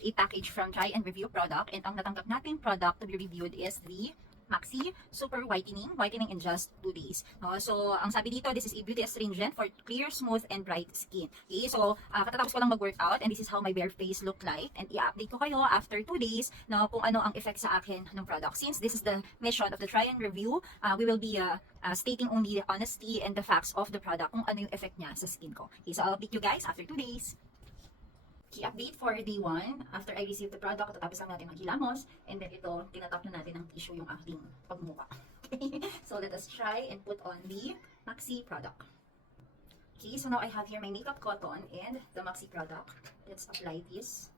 received a package from Try and Review product, and ang natanggap nating product to be reviewed is the Maxi Super Whitening in just 2 days. So, ang sabi dito, this is a beauty astringent for clear, smooth, and bright skin. Okay, so, katatapos ko lang mag-workout, and this is how my bare face look like. And i-update ko kayo after 2 days kung ano ang effect sa akin ng product. Since this is the mission of the Try and Review, we will be stating only the honesty and the facts of the product, kung ano yung effect niya sa skin ko. Okay, so I'll update you guys after 2 days. Key update for day 1, after I received the product, tatapos lang natin maghilamos, and then ito, tinatap na natin ng tissue yung aking pagmuka. Okay, so let us try and put on the Maxi product. Okay, so now I have here my makeup cotton and the Maxi product. Let's apply this.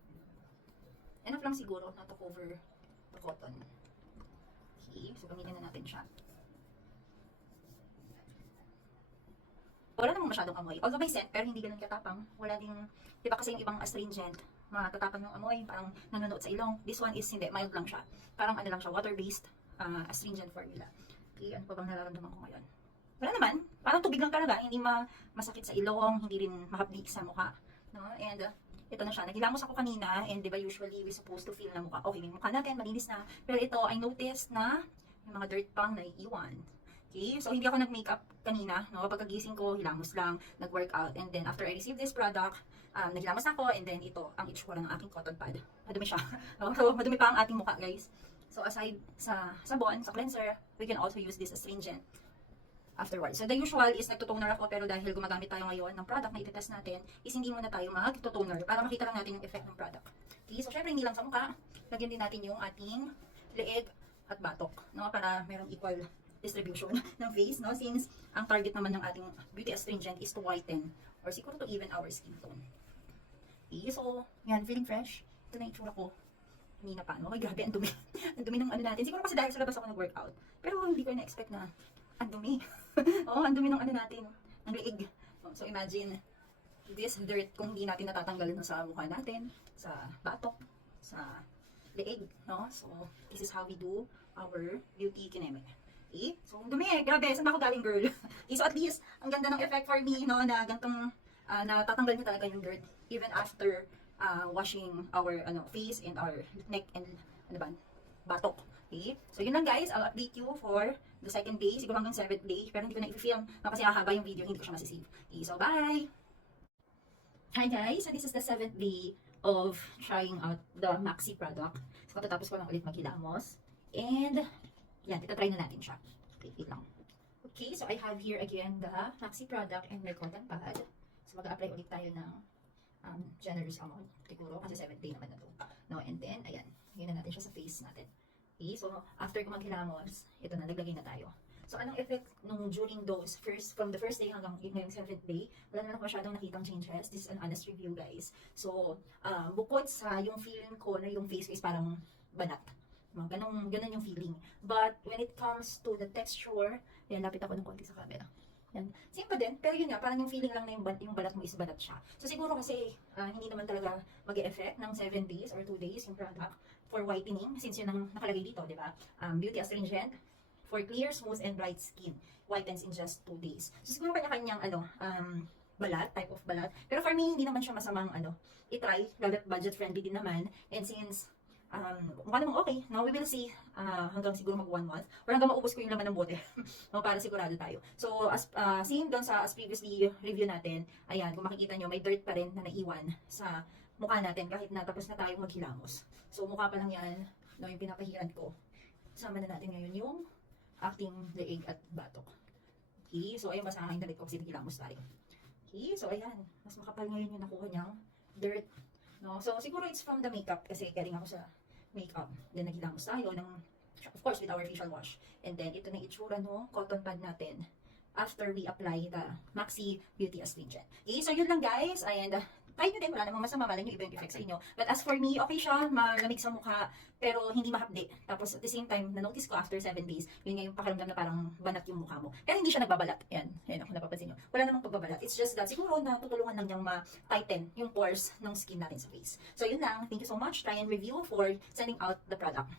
Enough lang siguro na to cover the cotton. Okay, so gamitin na natin siya. Wala namang masyadong amoy. Although may scent, pero hindi ganun katapang. Wala ding, di ba kasi yung ibang astringent, matatapang yung amoy, parang nanonood sa ilong. This one is hindi, mild lang siya. Parang ano lang siya, water-based astringent formula. Okay, ano pa bang nararamdaman ko ngayon? Wala naman, parang tubig lang talaga, hindi masakit sa ilong, hindi rin mahapdi sa mukha. No? And ito na siya, naghilamos ako kanina, and di ba usually we supposed to feel na mukha. Okay, yung mukha natin, malinis na. Pero ito, I noticed na yung mga dirt pang naiiwan. Okay, so hindi ako nag-makeup kanina, no? Pagkagising ko, hilamos lang, nag-workout, and then after I received this product, naghilamos na ako, and then ito, ang itsura ng aking cotton pad. Madumi siya. No? So, madumi pa ang ating mukha, guys. So, aside sa sabon, sa cleanser, we can also use this astringent afterwards. So, the usual is nagtutoner ako, pero dahil gumagamit tayo ngayon ng product na itetest natin, is hindi muna tayo mag-tutoner para makita lang natin yung effect ng product. Okay, so syempre hindi lang sa mukha, lagyan din natin yung ating leeg at batok, no? Para merong equal distribution ng face, no? Since ang target naman ng ating beauty astringent is to whiten or siguro to even our skin tone. Okay, so, yan, feeling fresh. Ito na yung itsura ko. Hindi na pa, no? Ay, grabe, ang dumi. Ang dumi ng ano natin. Siguro kasi dahil sa labas ako nag-workout. Pero hindi ko na-expect na ang dumi. Oo, ang dumi ng ano natin, ng leeg. So, imagine, this dirt kung hindi natin natatanggal sa mukha natin, sa batok, sa leeg, no? So, this is how we do our beauty kineme. Okay? So, dumi eh. Grabe, saan ba ako galing, girl? Okay, so at least, ang ganda ng effect for me, no, na gantong, natatanggal niya talaga yung dirt even after washing our face and our neck and, batok. Okay? So, yun lang guys. I'll update you for the 2nd day. Siguro hanggang 7th day. Pero hindi ko na i-film. Kasi hahaba yung video, hindi ko siya masisave. Okay, so bye! Hi guys! So, this is the 7th day of trying out the Maxi product. So, katatapos ko lang ulit maghilamos. And, yan, itatry na natin siya. Okay, wait lang. Okay, so I have here again the Maxi product and my cotton pad. So mag-a-apply ulit tayo ng generous amount. Siguro, kasi 7th day naman na to. No, and then, ayan, yun na natin siya sa face natin. Okay, so after ko maghilamos, ito na, naglagay na tayo. So anong effect nung during those from the first day hanggang yung 7th day, wala naman ako masyadong nakitang changes. This is an honest review, guys. So, bukod sa yung feeling ko na yung face ko is parang banat. Ganun yung feeling. But when it comes to the texture, yan, lapit ako ng konti sa camera. Yan. Same pa din, pero yun nga, parang yung feeling lang na yung balat mo is balat siya. So siguro kasi hindi naman talaga mag-e-effect ng 7 days or 2 days yung product for whitening, since yun ang nakalagay dito, di ba? Beauty astringent for clear, smooth, and bright skin. Whitens in just 2 days. So siguro kanya-kanyang balat, type of balat. Pero for me, hindi naman siya masamang i-try, lalo't budget friendly din naman. And since mukha namang okay. Now, we will see hanggang siguro mag 1 month or hanggang maubos ko yung laman ng bote no, para sigurado tayo. So, same doon as previously review natin, ayan, kung makikita nyo, may dirt pa rin na naiwan sa mukha natin kahit na tapos na tayo maghilamos. So, mukha pa lang yan, no, yung pinapahiran ko. Sama na natin ngayon yung ating leeg at batok. Okay, so ayun, basahin na rin ko kasi naghilamos tayo. Okay, so ayan, mas makapal ngayon yung nakuha niyang dirt. No, so siguro it's from the makeup kasi galing ako sa makeup. Then naghilamos tayo ng, of course, with our facial wash. And then ito na itsura no cotton pad natin after we apply the Maxi Beauty Astringent. Okay, so yun lang guys. And try nyo din, wala namang masama, malay nyo iba yung effect sa inyo. But as for me, okay siya, malamig sa mukha, pero hindi mahapdi. Tapos at the same time, na-notice ko after 7 days, yun nga yung pakiramdam na parang banat yung mukha mo. Pero hindi siya nagbabalat. Yan, kung napapansin nyo. Wala namang pagbabalat. It's just that siguro na tutulungan lang niyang ma-tighten yung pores ng skin natin sa face. So yun lang. Thank you so much. Try and review for sending out the product.